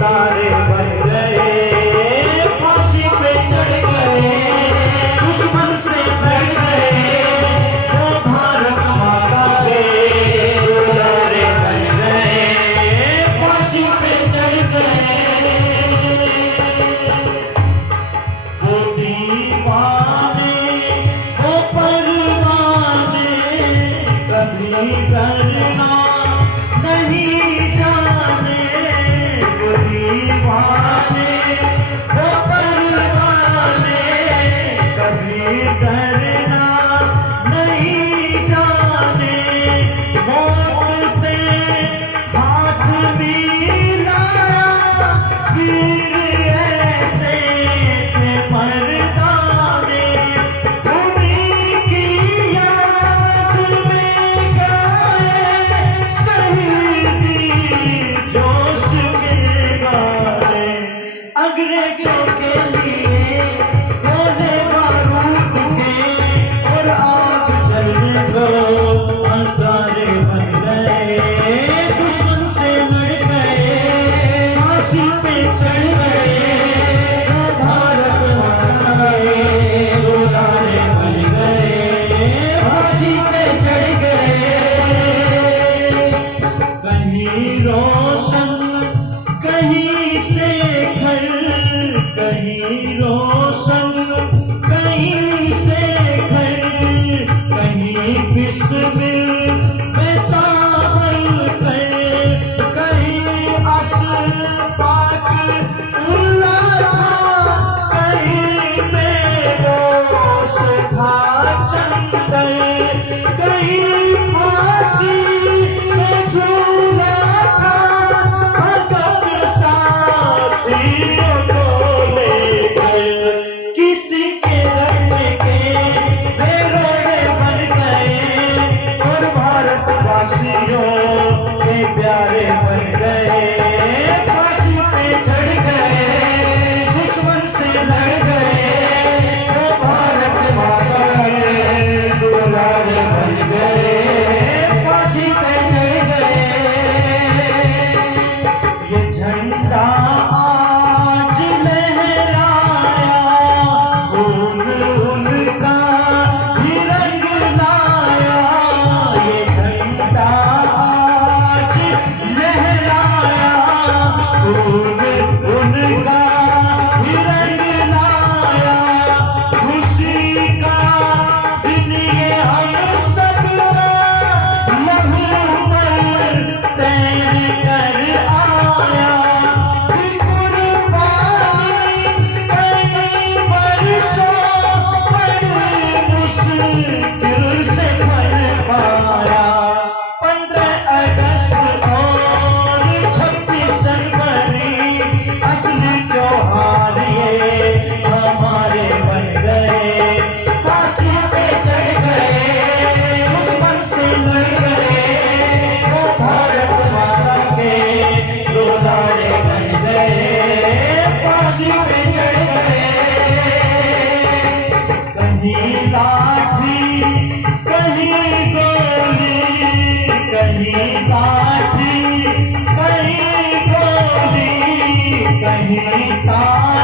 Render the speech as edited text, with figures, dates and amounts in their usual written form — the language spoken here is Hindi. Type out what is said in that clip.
तारे बन गए, फांसी पे चढ़ गए, दुश्मन से लड़ गए, वो भारत माता के दुलारे बन गए, फांसी पे चढ़ गए। वो दीवाने वो परवाने कभी डरना नहीं जाने, वो दीवाने वो परवाने कभी डरना नहीं जाने, मौत से हाथ मिलाया वीर ऐसे थे मर्दाने, उन्हीं की याद में गाए शहीदी जोश के गाने, अंग्रेजों के लिए गोले बारूद के और आग जलने को अंगारे बन गए, दुश्मन से लड़ गए, फांसी पे चढ़ गए, वो भारत माता के दुलारे बन गए, फांसी पे चढ़ गए। कहीं रोशन कहीं से घर, कहीं रोशन कहीं से घर, कहीं बिस्मिल में सावरकर, कहीं अशफाक उल्लाह था, कहीं बेहोश था चंदर, कहीं फांसी में झूला था भगत साथियों को लेकर, किसी के रस्ते के वे रोड़े बन गए और भारतवासियों के प्यारे बन गए, फांसी पे चढ़ गए, दुश्मन से लड़ गए, वो भारत माता के दुलारे बन गए, फांसी पे चढ़ गए। ये झंडा आज लहराया, खून उनका ही रंग लाया, ये झंडा आज लहराया, खून उनका ही रंग लाया, खुशी का दिन ये हम सबका लहू पर तैर कर आया, कुर्बानी कई वर्षों पर मुश्किल से कर पाया, 15 अगस्त और 26 जनवरी असली त्योहार ये हमारे बन गए, फांसी पे चढ़ गए, दुश्मन से लड़ गए, वो भारत माता के दुलारे बन गए, फांसी पे चढ़ गए। कहीं लाठी कहीं गोली, कहीं लाठी कहीं गोली, कहीं तार